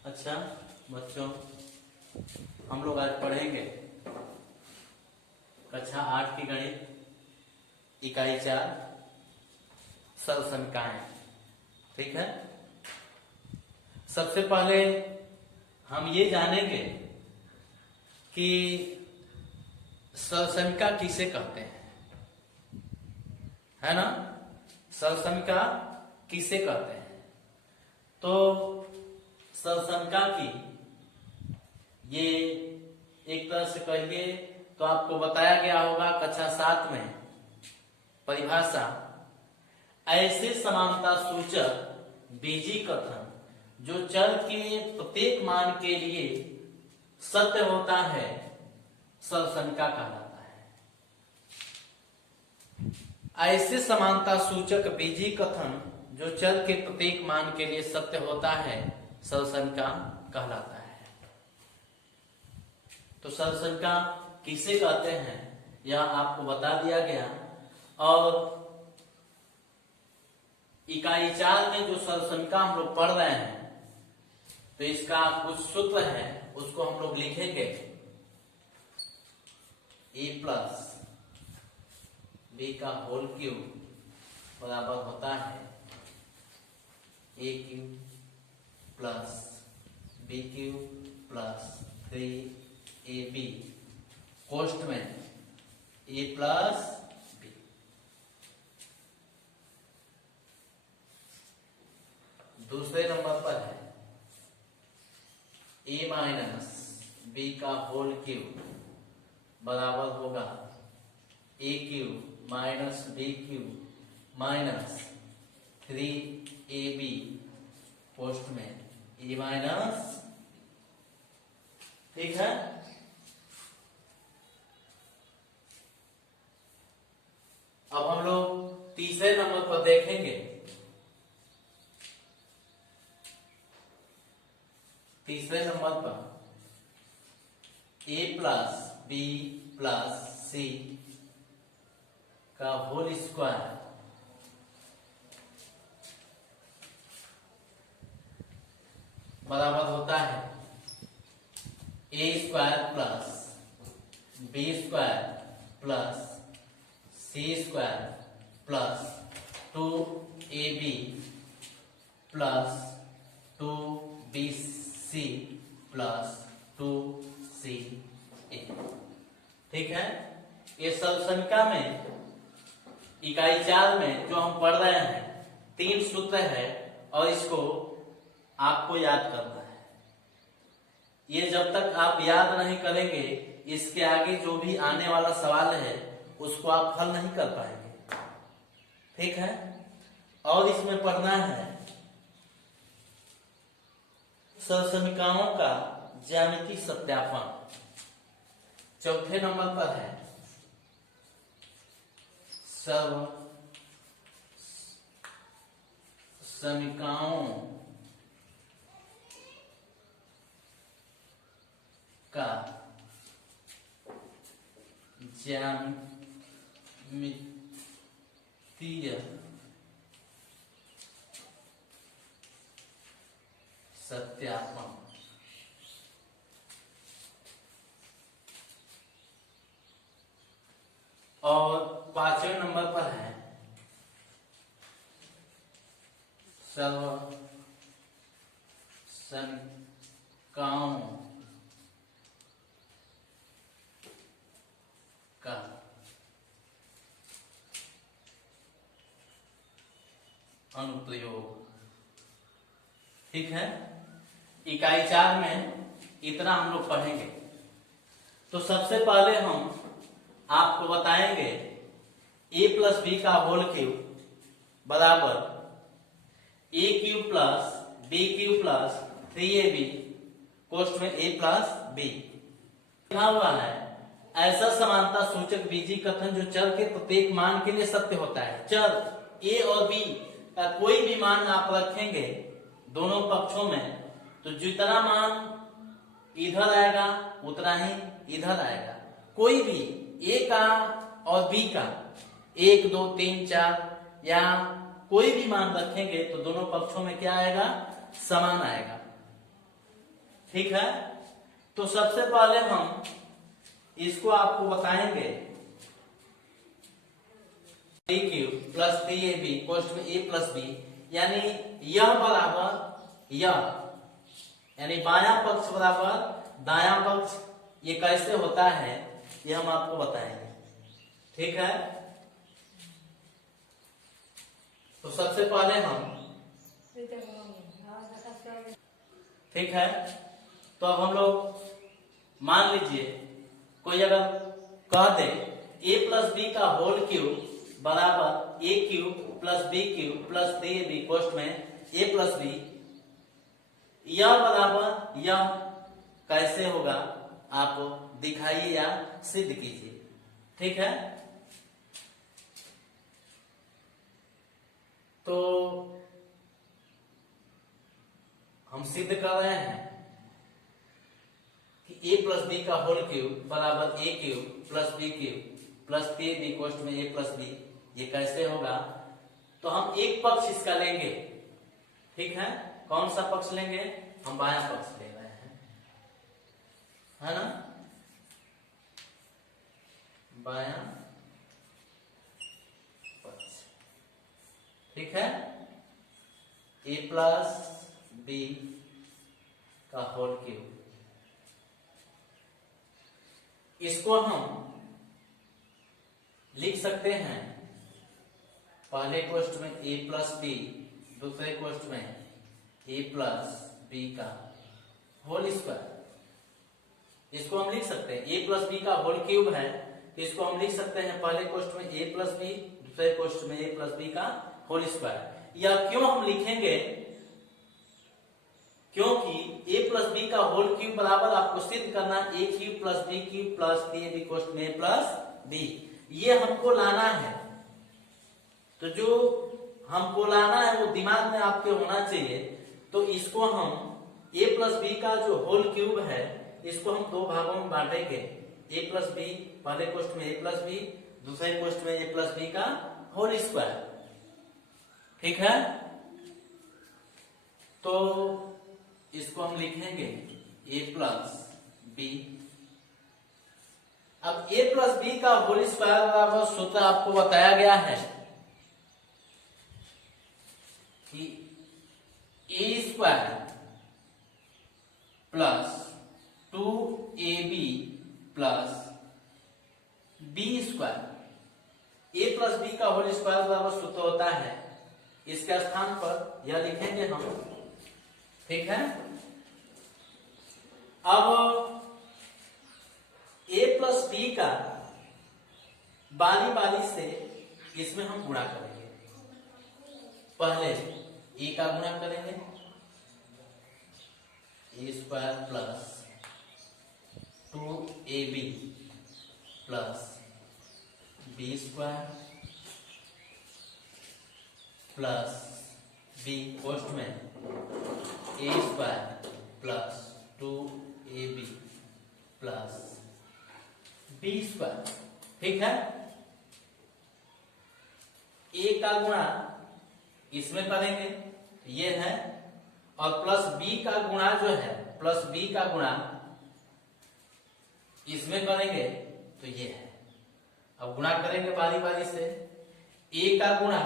अच्छा बच्चों, हम लोग आज पढ़ेंगे कक्षा 8 की गणित इकाई 4 सरल समीकरण। ठीक है। सबसे पहले हम ये जानेंगे कि सरल समीकरण किसे कहते हैं, है ना। सरल समीकरण किसे कहते हैं? तो सरल समीकरण की ये एक तरह से कहिए तो आपको बताया गया होगा कक्षा 7 में परिभाषा, ऐसे समानता सूचक बीजीय कथन जो चर के प्रत्येक मान के लिए सत्य होता है सरल समीकरण कहलाता है। ऐसे समानता सूचक बीजीय कथन जो चर के प्रत्येक मान के लिए सत्य होता है सरल समीकरण कहलाता है। तो सरल समीकरण किसे कहते हैं यह आपको बता दिया गया। और इकाई 4 में जो सरल समीकरण हम लोग पढ़ रहे हैं तो इसका कुछ सूत्र है, उसको हम लोग लिखेंगे। ए प्लस बी का होल क्यूब बराबर होता है A cube plus B cube plus 3ab कोष्ठ में ए प्लस बी। दूसरे नंबर पर है ए माइनस बी का होल क्यूब बराबर होगा A cube minus B cube minus 3ab पोस्ट में ए माइनस। ठीक है। अब हम लोग तीसरे नंबर पर देखेंगे। तीसरे नंबर पर A plus B plus C का होल स्क्वायर बराबर होता है A square plus B square plus C square plus 2ab plus 2bc plus 2ca। ठीक है। ये सरल समीकरण में इकाई 4 में जो हम पढ़ रहे हैं 3 सूत्र है और इसको आपको याद करना है। ये जब तक आप याद नहीं करेंगे इसके आगे जो भी आने वाला सवाल है उसको आप हल नहीं कर पाएंगे। ठीक है। और इसमें पढ़ना है सरल समीकरणों का ज्यामितीय सत्यापन। चौथे नंबर पर है सरल समीकरणों का ज्यामितीय सत्यापन। और 5वें नंबर पर है सरल समीकरणों का अनुप्रयोग। ठीक है। इकाई 4 में इतना हम लोग पढ़ेंगे। तो सबसे पहले हम आपको बताएंगे ए प्लस बी का होल क्यूब बराबर A cube plus B cube plus 3ab कोष्ठ में ए प्लस बी लिखा हुआ है। ऐसा समानता सूचक बीजीय कथन जो चर के प्रत्येक मान के लिए सत्य होता है। चर ए और बी का कोई भी मान आप रखेंगे दोनों पक्षों में तो जितना मान इधर आएगा उतना ही इधर आएगा। कोई भी ए का और बी का 1 2 3 4 या कोई भी मान रखेंगे तो दोनों पक्षों में क्या आएगा, समान आएगा। ठीक है। तो सबसे पहले हम इसको आपको बताएंगे ए क्यूब प्लस 3ab कोष्ठ में a प्लस b, यानी यह बराबर यह, यानी बायां पक्ष बराबर दायां पक्ष, ये कैसे होता है ये हम आपको बताएंगे। ठीक है। तो सबसे पहले हम, ठीक है, तो अब हम लोग मान लीजिए कोई अगर कह दे a प्लस बी का होल क्यूब बराबर a cube plus b cube plus 3ab कोष्ठ में a प्लस b, यह बराबर यह कैसे होगा आप दिखाइए या सिद्ध कीजिए। ठीक है। तो हम सिद्ध कर रहे हैं कि a प्लस बी का होल क्यूब बराबर a cube plus b cube plus 3ab कोष्ठ में a प्लस b, ये कैसे होगा। तो हम एक पक्ष इसका लेंगे। ठीक है। कौन सा पक्ष लेंगे, हम बायां पक्ष ले रहे हैं, है ना, बायां पक्ष। ठीक है। a प्लस b का होल क्यूब, इसको हम लिख सकते हैं पहले क्वेश्चन में a प्लस बी, दूसरे क्वेश्चन में a प्लस बी का होल स्क्वायर। इसको हम लिख सकते हैं a प्लस बी का होल क्यूब है, तो इसको हम लिख सकते हैं पहले क्वेश्चन में a प्लस बी, दूसरे क्वेश्चन में a प्लस बी का होल स्क्वायर। या क्यों हम लिखेंगे, क्योंकि a प्लस बी का होल क्यूब बराबर आपको सिद्ध करना a cube plus b cube plus 3ab कोष्ठ में a प्लस b, ये हमको लाना है। तो जो हमको लाना है वो दिमाग में आपके होना चाहिए। तो इसको हम a प्लस बी का जो होल क्यूब है इसको हम दो भागों में बांटेंगे, a प्लस बी, पहले क्वेश्चन में a प्लस बी, दूसरे क्वेश्चन में a प्लस बी का होल स्क्वायर। ठीक है। तो इसको हम लिखेंगे a प्लस बी। अब a प्लस बी का होल स्क्वायर बराबर सूत्र आपको बताया गया है कि a square plus 2ab plus b square. a plus B का होल स्क्वायर बराबर सूत्र होता है, इसके स्थान पर यह लिखेंगे हम। ठीक है। अब a प्लस बी का बारी बारी से इसमें हम गुणा करेंगे। पहले a का गुणा करेंगे, a square plus 2ab plus b square plus b कोष्ठ में a square plus 2ab plus b square. ठीक है। a का गुणा इसमें करेंगे, ये है, और प्लस b का गुणा जो है, प्लस b का गुणा इसमें करेंगे तो ये है। अब गुणा करेंगे बारी बारी से। a का गुणा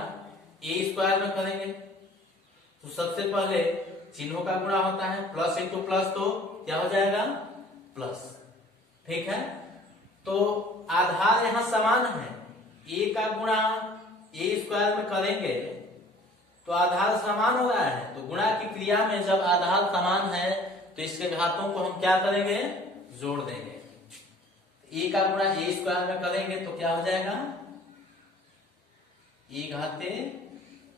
a स्क्वायर में करेंगे तो सबसे पहले चिन्हों का गुणा होता है, प्लस इंटू प्लस तो क्या हो जाएगा, प्लस। ठीक है। तो आधार यहां समान है, a का गुणा a स्क्वायर में करेंगे तो आधार समान हो रहा है। तो गुणा की क्रिया में जब आधार समान है तो इसके घातों को हम क्या करेंगे, जोड़ देंगे। a का गुणा a स्क्वायर में करेंगे तो क्या हो जाएगा, a घाते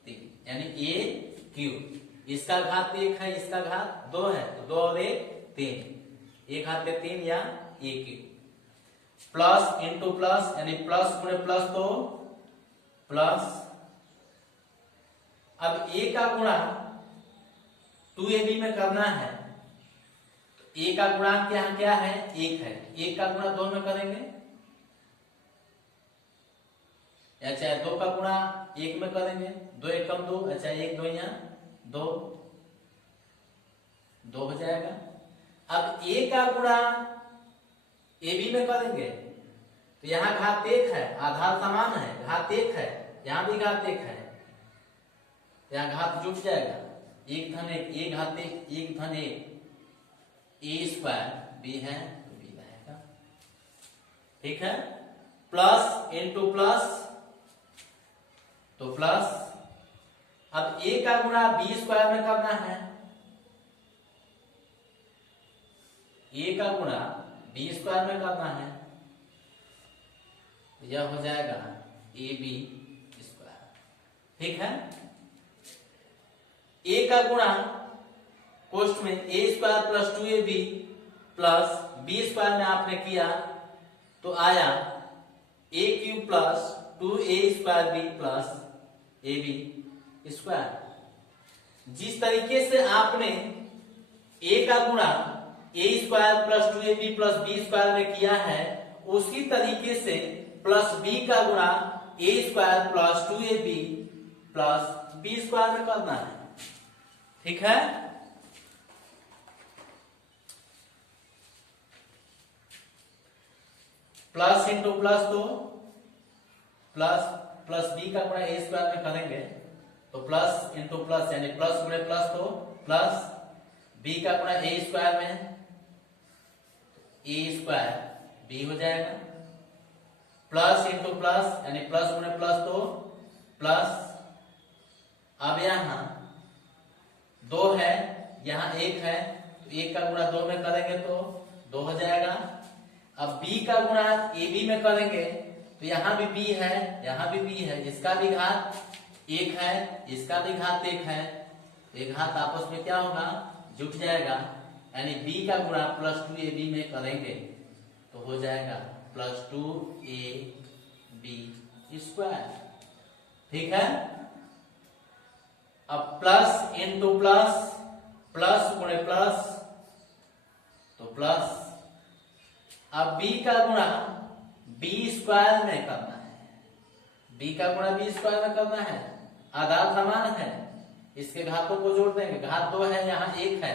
3, यानी a क्यूब। इसका घात 1 है, इसका घात 2 है, तो 2 और 1 3, a घाते 3 या a cube. Plus into plus, यानी प्लस गुणे प्लस तो प्लस। अब a का गुणा 2ab में करना है, तो a का गुणांक यहाँ क्या है, 1 है, 1 का गुणा 2 में करेंगे, या चाहे 2 का गुणा 1 में करेंगे, 2 एकम 2, अच्छा 1 2 यहाँ 2 हो जाएगा। अब ए का गुणा ए बी में करेंगे तो यहाँ घात 1 है, आधार समान है, घात 1 है, यहाँ भी घात 1 है, यहाँ घात जुट जाएगा, 1 धन 1, 1 घात 1, 1 धन 1, ए स्क्वायर बी है तो बी रहेगा। ठीक है, प्लस इंटू प्लस तो प्लस। अब ए का गुणा बी स्क्वायर में करना है, ए का गुणा बी स्क्वायर में करना है, यह हो जाएगा ए बी स्क्वायर। ठीक है, ए का गुणा कोष्ठ में A square plus 2ab plus B square में आपने किया तो आया A cube plus 2a square B plus A B square. जिस तरीके से आपने ए का गुणा A square plus 2ab plus B square में किया है, उसी तरीके से प्लस बी का गुणा A square plus 2ab plus B square में करना है। ठीक है, प्लस इंटू प्लस तो प्लस प्लस बी का गुणा ए स्क्वायर में करेंगे तो प्लस इंटू प्लस यानी प्लस गुणे प्लस तो प्लस बी का गुणा ए स्क्वायर में ए स्क्वायर बी हो जाएगा, प्लस इंटू प्लस यानी प्लस गुणे प्लस तो प्लस। अब यहाँ 2 है, यहाँ 1 है तो 1 का गुणा 2 में करेंगे तो 2 हो जाएगा। अब b का गुणा ए बी में करेंगे तो यहाँ भी b है, यहाँ भी b है, इसका भी घात 1 है, इसका भी घात 1 है, ये घात आपस में क्या होगा, जुट जाएगा, यानी b का गुणा प्लस 2ab में करेंगे तो हो जाएगा प्लस 2ab स्क्वायर। ठीक है, अब प्लस इंटू प्लस प्लस गुणे प्लस तो प्लस। अब b का गुणा b स्क्वायर में करना है, b का गुणा b स्क्वायर में करना है, आधार समान है, इसके घातों को जोड़ देंगे, घात 2 है, यहाँ 1 है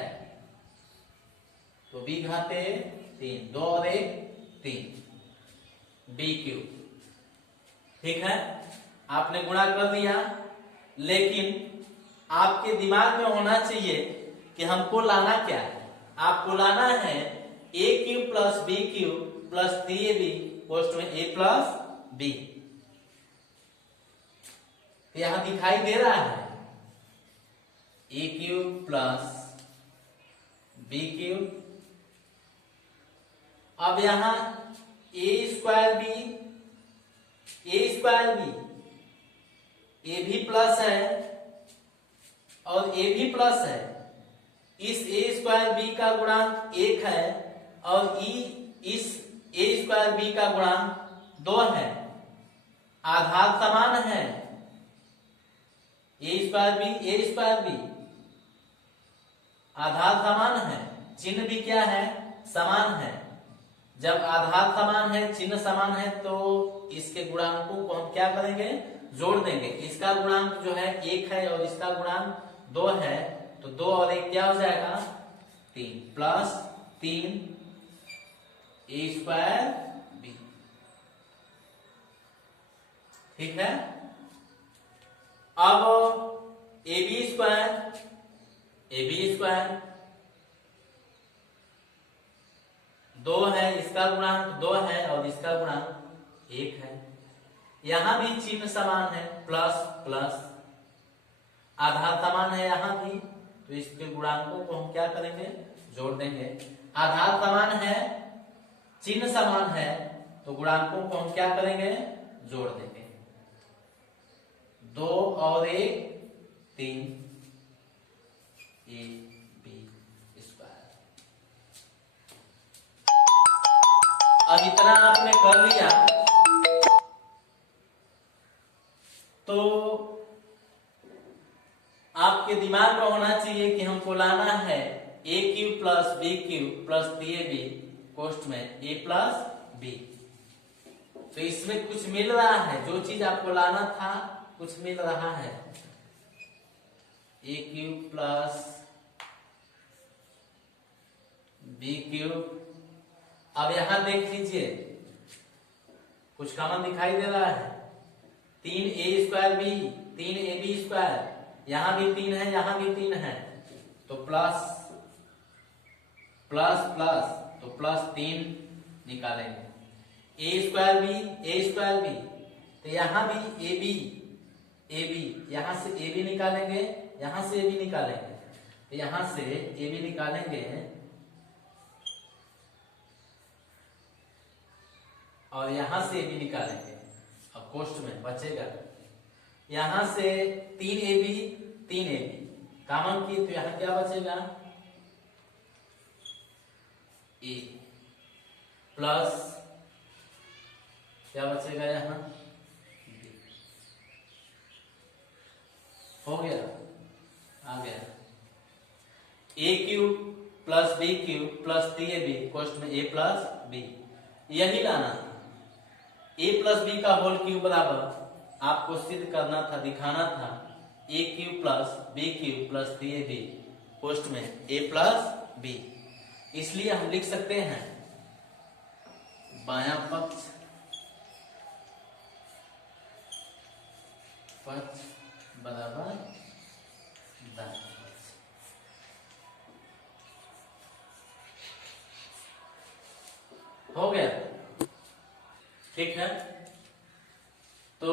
तो b घाते 3, 2 और 1 3 b क्यूब। ठीक है, आपने गुणा कर दिया, लेकिन आपके दिमाग में होना चाहिए कि हमको लाना क्या है, आपको लाना है a cube plus b cube plus 3ab पोस्ट में a प्लस b। यहां दिखाई दे रहा है a cube plus b cube. अब यहां a स्क्वायर b a भी प्लस है और a भी प्लस है, इस a स्क्वायर b का गुणांक 1 है और इस a स्क्वायर b का गुणांक 2 है, आधार समान है, a स्क्वायर b आधार समान है, चिन्ह भी क्या है, समान है। जब आधार समान है, चिन्ह समान है तो इसके गुणांकों को हम क्या करेंगे, जोड़ देंगे। इसका गुणांक जो है 1 है और इसका गुणांक 2 है तो 2 और 1 क्या हो जाएगा, 3 प्लस 3 a स्क्वायर b। ठीक है, अब ab स्क्वायर 2 है, इसका गुणांक 2 है और इसका गुणांक 1 है, यहां भी चिन्ह समान है, प्लस प्लस, आधार समान है यहां भी तो इसके गुणांकों को हम क्या करेंगे, जोड़ देंगे। आधार समान है, चिन्ह समान है तो गुणांकों को हम क्या करेंगे, जोड़ देंगे। 2 और 1 3 a b स्क्वायर। अब इतना आपने कर लिया तो आपके दिमाग में होना चाहिए कि हमको लाना है a cube plus b cube plus 3ab कोष्ठ में a प्लस b। तो इसमें कुछ मिल रहा है, जो चीज आपको लाना था कुछ मिल रहा है, a cube plus B cube. अब यहां देख लीजिए कुछ कॉमन दिखाई दे रहा है, 3a² बी, 3ab², यहां भी 3 है, यहां भी 3 है, तो प्लस प्लस प्लस, तो +3 निकालेंगे। a² बी, तो यहां भी ab, यहां से ab निकालेंगे, यहां से ab निकालेंगे, तो यहां से ab निकालेंगे और यहां से ab निकालेंगे। अब कोष्ठ में बचेगा, यहां से 3ab कॉमन की, तो यहां क्या बचेगा, a प्लस क्या बचेगा, यहां b। हो गया, आ गया a³ + b³ + 3ab कोष्ठ में a + b, यही लाना था। a + b का होल क्यूब बराबर आपको सिद्ध करना था, दिखाना था a³ + b³ + 3ab कोष्ठ में a + b। इसलिए हम लिख सकते हैं बायां पक्ष बराबर दायां पक्ष। हो गया, ठीक है। तो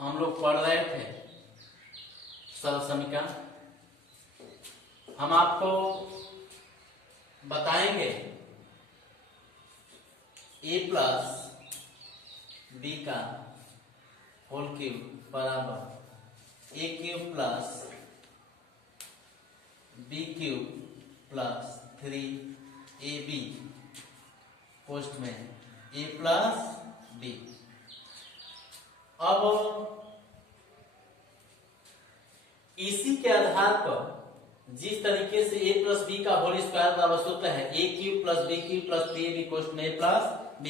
हम लोग पढ़ रहे थे सरल समीकरण, हम आपको बताएंगे a + b का होल क्यूब बराबर a³ + b³ + 3ab कोष्ठ में a + b। अब इसी के आधार पर जिस तरीके से a + b का होल स्क्वायर बराबर सूत्र है a³ + b³ + 3ab कोष्ठ में a + b,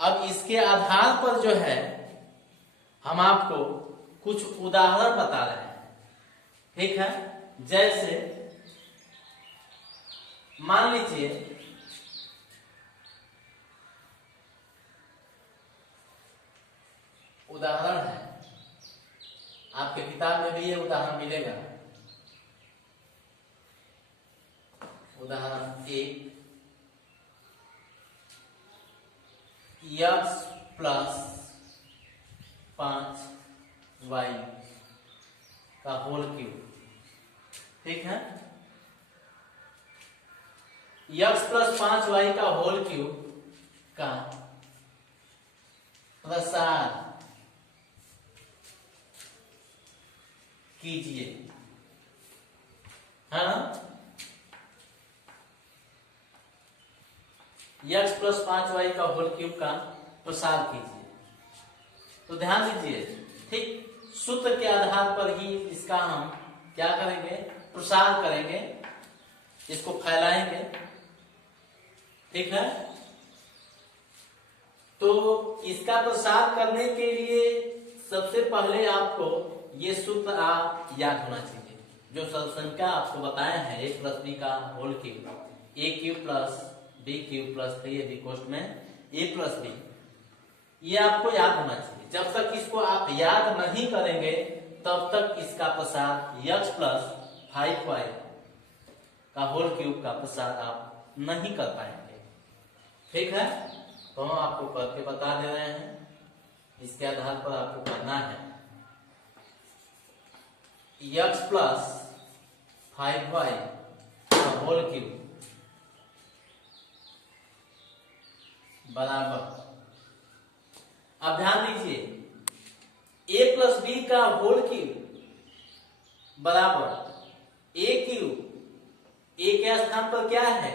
अब इसके आधार पर जो है हम आपको कुछ उदाहरण बता रहे हैं, ठीक है। जैसे मान लीजिए उदाहरण है, आपके किताब में भी ये उदाहरण मिलेगा। उदाहरण 1, x + 5y का होल क्यूब, ठीक है। x + 5y का होल क्यूब का प्रसार कीजिए, है ना। x + 5y का होल क्यूब का प्रसार कीजिए, तो ध्यान दीजिए, ठीक सूत्र के आधार पर ही इसका हम क्या करेंगे, प्रसार करेंगे, इसको फैलाएंगे, ठीक है। तो इसका प्रसार करने के लिए सबसे पहले आपको ये सूत्र याद होना चाहिए, जो संख्या आपको बताया है a + b का whole cube, a³ + b³ + 3ab कोष्ठ में a + b, ये आपको याद होना चाहिए। जब तक इसको आप याद नहीं करेंगे तब तक इसका प्रसार x + 5y का होल क्यूब का प्रसार आप नहीं कर पाएंगे, ठीक है। तो हम आपको करके बता दे रहे हैं, इसके आधार पर आपको करना है x + 5y का होल क्यूब बराबर, अब ध्यान दीजिए a + b का होल क्यूब बराबर a³, a के स्थान पर क्या है,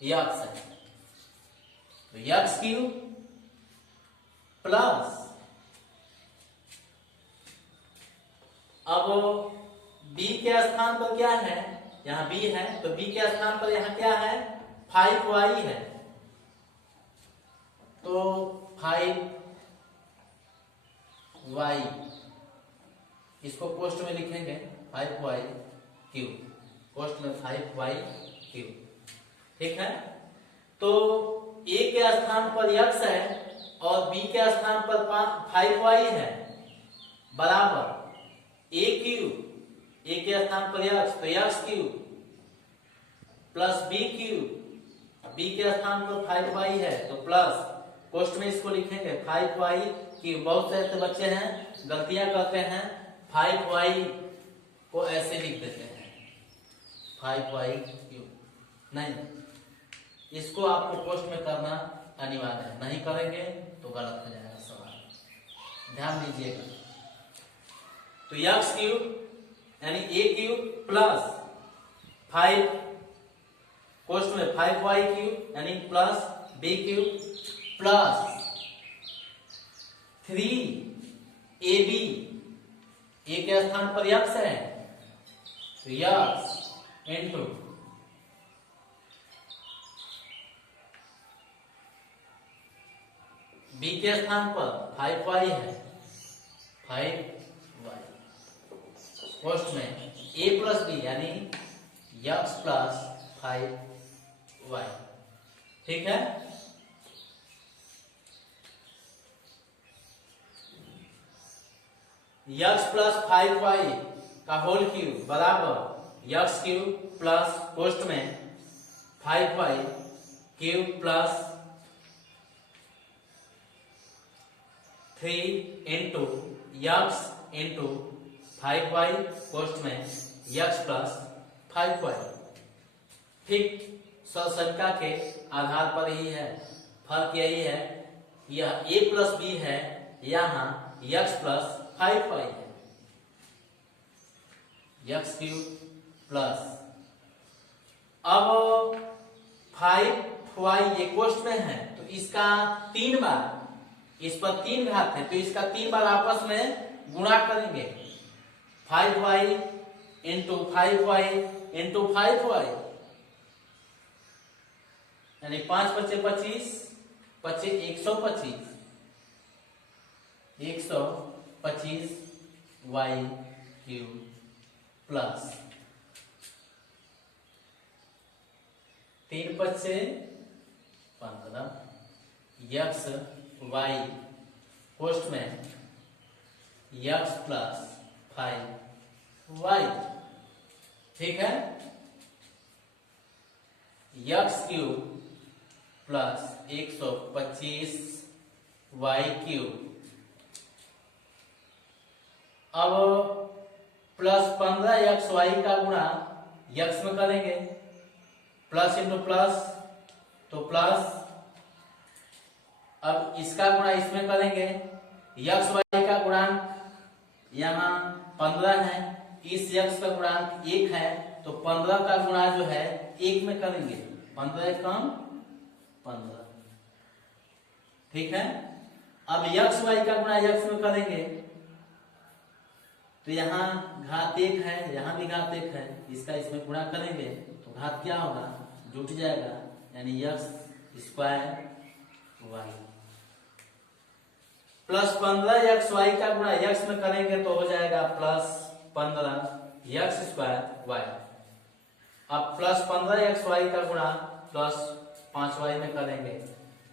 x है, तो x³ प्लस, अब b के स्थान पर क्या है, यहाँ b है, तो b के स्थान पर यहाँ क्या है, 5y है, तो 5y, इसको कोष्ठ में लिखेंगे 5y³ कोष्ठ में 5y³ ठीक है। तो a के स्थान पर x है और b के स्थान पर 5y है, बराबर a क्यूब, a के स्थान पर x तो x cube plus b cube, b के स्थान पर 5y है तो प्लस, कोष्ट में इसको लिखेंगे 5y क्यूब। बहुत से ऐसे बच्चे हैं गलतियां करते हैं, 5y को ऐसे लिख देते हैं 5y क्यूब, नहीं, इसको आपको पोस्ट में करना अनिवार्य है, नहीं करेंगे तो गलत हो जाएगा सवाल, ध्यान दीजिएगा। तो x क्यूब यानी a क्यूब प्लस 5, पोस्ट में 5y क्यूब यानी plus b cube plus 3ab, a के स्थान पर x है तो x इंटू b के स्थान पर 5y है, 5y, पोस्ट में a प्लस b यानी x प्लस 5y, ठीक है। x प्लस 5y का होल क्यूब बराबर x क्यूब प्लस, पोस्ट में 5y cube plus 3 into x into 5y, post में x प्लस 5y। ठीक संख्या के आधार पर ही है, फर्क यही है, यह a प्लस b है, यहाँ x प्लस 5y है, x क्यूब प्लस, अब 5y ये कोष्ट में है तो इसका 3 बार, इस पर 3 घात है तो इसका 3 बार आपस में गुणा करेंगे, 5y into 5y into 5y यानी 5 × 5 = 25, 125, 125 y cube plus 3 × 5 = 15 x y, post में x प्लस 5y, ठीक है। x cube plus 125 y cube, अब प्लस 15xy का गुणा x में करेंगे, प्लस इंटू प्लस तो प्लस, अब इसका गुणा इसमें करेंगे, x y का गुणांक यहाँ 15 है, इस x का गुणांक 1 है तो 15 का गुणा जो है 1 में करेंगे, 15 कम 15, ठीक है। अब x y का गुणा x में करेंगे तो यहाँ घात 1 है, यहाँ भी घात 1 है, इसका इसमें गुणा करेंगे तो घात क्या होगा, जुट जाएगा, यानी x square y plus 15xy का गुणा x में करेंगे तो हो जाएगा प्लस 15x स्क्वायर y। अब प्लस 15xy का गुणा प्लस 5y में करेंगे,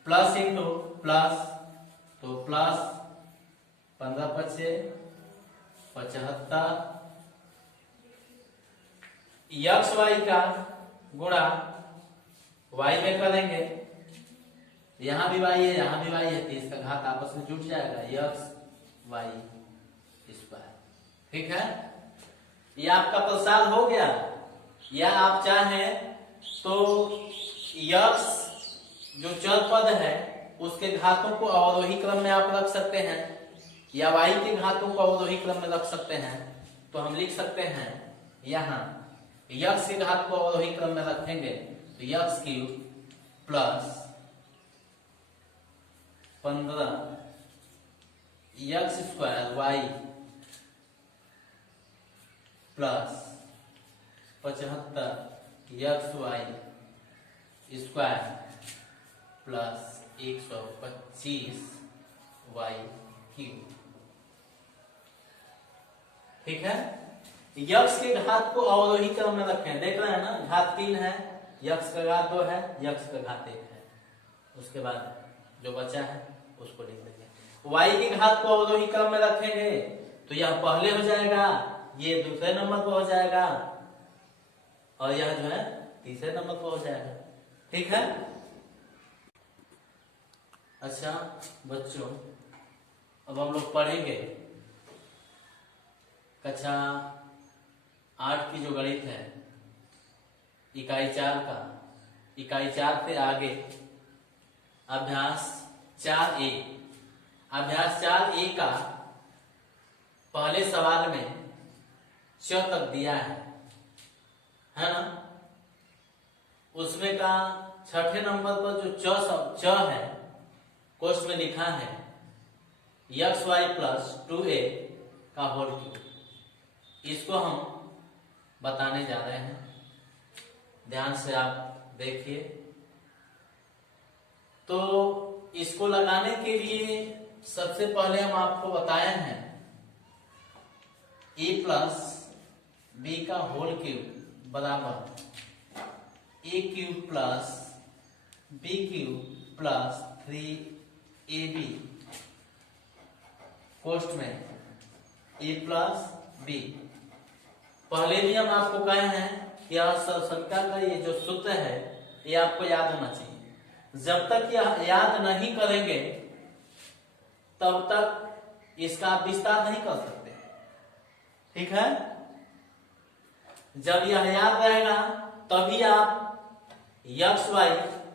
प्लस इंटू प्लस तो प्लस 15 × 5 = 75, xy का गुणा y में करेंगे, यहाँ भी y है, यहाँ भी y है तो इसका घात आपस में जुट जाएगा, x y स्क्वायर, ठीक है। ये आपका प्रसाद हो गया, या आप चाहें तो x जो चर पद है उसके घातों को अवरोही क्रम में आप रख सकते हैं, या y के घातों को अवरोही क्रम में रख सकते हैं, तो हम लिख सकते हैं यहाँ x के घात को अवरोही क्रम में रखेंगे तो x cube plus 15 x square y plus 75 xy square plus 125 y cube, ठीक है। x के घात को अवरोही क्रम में रखें, देख रहे हैं ना, घात 3 है यक्स का घात 2 है, यक्स का घात 1 है। उसके बाद जो बचा है उसको लिख देंगे। वाई की घात को दो ही क्रम में रखेंगे तो यह पहले हो जाएगा, ये दूसरे नंबर पर हो जाएगा और यह जो है तीसरे नंबर पर हो जाएगा। ठीक है। अच्छा बच्चों, अब हम लोग पढ़ेंगे कक्षा 8 की जो गणित है इकाई 4 का, इकाई 4 से आगे अभ्यास 4A। अभ्यास 4A का पहले सवाल में च तक दिया है ना। उसमें का छठे नंबर पर जो च है क्वेश्चन में लिखा है xy प्लस 2a का होल क्यूब। इसको हम बताने जा रहे हैं, ध्यान से आप देखिए। तो इसको लगाने के लिए सबसे पहले हम आपको बताए हैं a प्लस बी का होल क्यूब बराबर a cube plus B cube plus 3ab कोष्ठ में a प्लस बी। पहले भी हम आपको कहे हैं कि यह संख्या का ये जो सूत्र है ये आपको याद होना चाहिए। जब तक यह याद नहीं करेंगे तब तक इसका विस्तार नहीं कर सकते। ठीक है। जब यह याद रहेगा तभी आप xy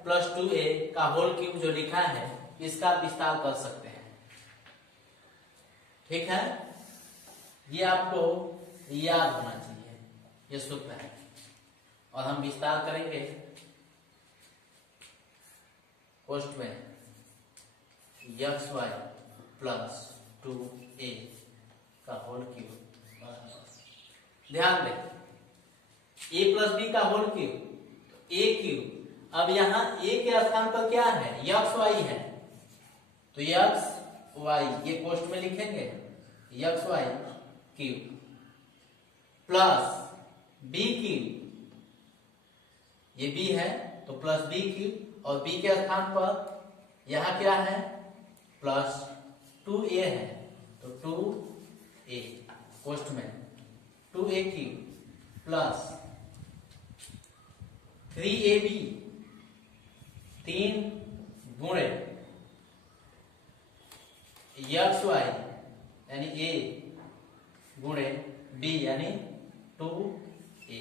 प्लस 2a का होल क्यूब जो लिखा है इसका विस्तार कर सकते हैं। ठीक है। ये आपको याद होना चाहिए, ये सूत्र है। और हम विस्तार करेंगे कोष्ठ में xy प्लस 2a का होल क्यूब। ध्यान दें a प्लस बी का होल क्यूब, a क्यूब। अब यहाँ a के स्थान पर क्या है, xy है, तो xy ये कोष्ठ में लिखेंगे xy cube plus b cube, ये b है तो प्लस b क्यूब, और b के स्थान पर यहाँ क्या है प्लस 2a है तो 2a कोष्ठ में 2a क्यूब प्लस 3ab 3 गुणे xy यानी a गुणे b यानी 2a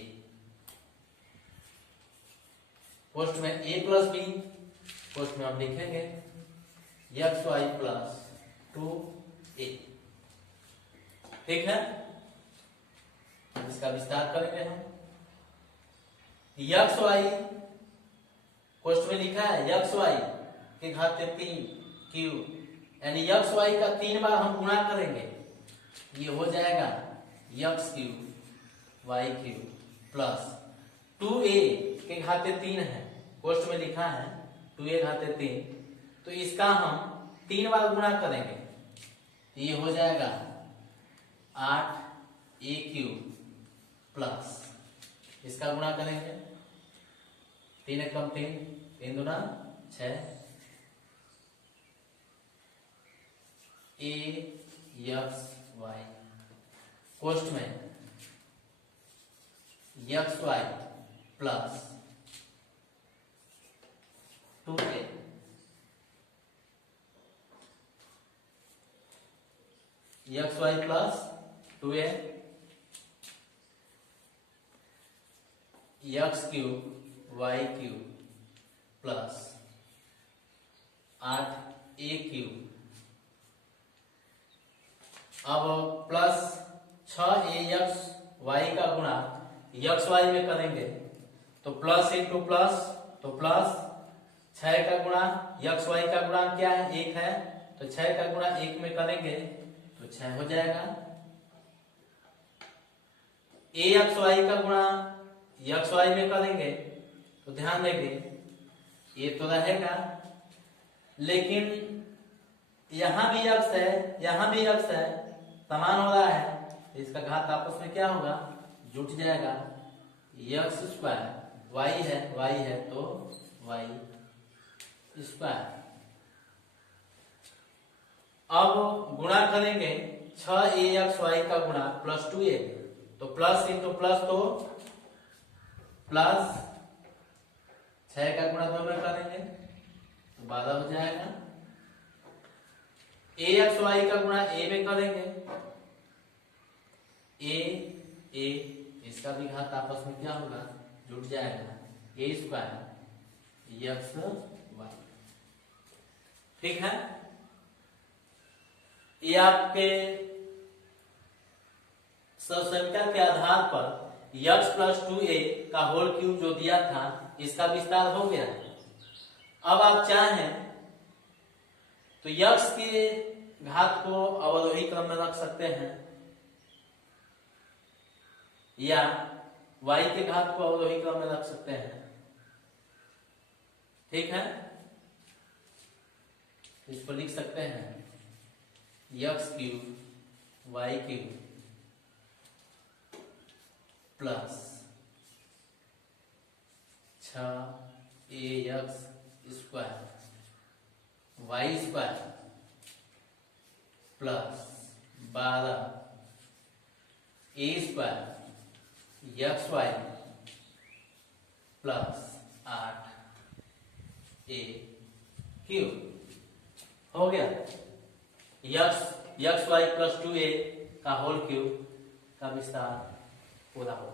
कोष्ठ में a प्लस b कोष्ठ में हम लिखेंगे xy प्लस 2a। ठीक है। इसका विस्तार करेंगे हम। xy कोष्ठ में लिखा है xy के घात 3 क्यूब, यानी xy का 3 बार हम गुणा करेंगे, ये हो जाएगा x cube y cube plus 2a के घाते 3 है, कोष्ठ में लिखा है 2a घाते 3, तो इसका हम 3 बार गुणा करेंगे, ये हो जाएगा 8a क्यूब प्लस, इसका गुणा करेंगे 3 एकम 3, 3 दूना 6, axy कोष्ठ में xy plus 2a xy plus 2a x cube y cube plus 8a cube. अब प्लस 6ax y का गुणा xy में करेंगे तो प्लस इंटू प्लस, तो प्लस 6 का गुणा xy का गुणा क्या है 1 है, तो 6 का गुणा 1 में करेंगे तो 6 हो जाएगा। axy का गुणा xy में करेंगे तो ध्यान देंगे ये तो रहेगा, लेकिन यहां भी x है यहां भी x है, समान हो रहा है, इसका घात आपस में क्या होगा जुट जाएगा, x² y है तो y स्क्वायर। अब गुणा करेंगे 6axy का गुणा प्लस 2a, तो प्लस इंटू प्लस तो प्लस 6 का गुणा 2 में करेंगे तो 12 हो जाएगा। axy का गुणा a में करेंगे, a इसका भी घात आपस में क्या होगा, जुड़ जाएगा, a स्क्वायर एक्स वाई। ठीक है, ये आपके ससंख्या के आधार पर x प्लस 2a का होल क्यूब जो दिया था इसका विस्तार हो गया। अब आप चाहें तो x के घात को अवरोही क्रम में रख सकते हैं या y के घात को अवरोही क्रम में रख सकते हैं। ठीक है, इसको लिख सकते हैं x cube y cube plus 6ax square y square plus 12 a square X Y plus 8a cube हो गया। एक्स वाई प्लस 2a का होल क्यूब का विस्तार पूरा हो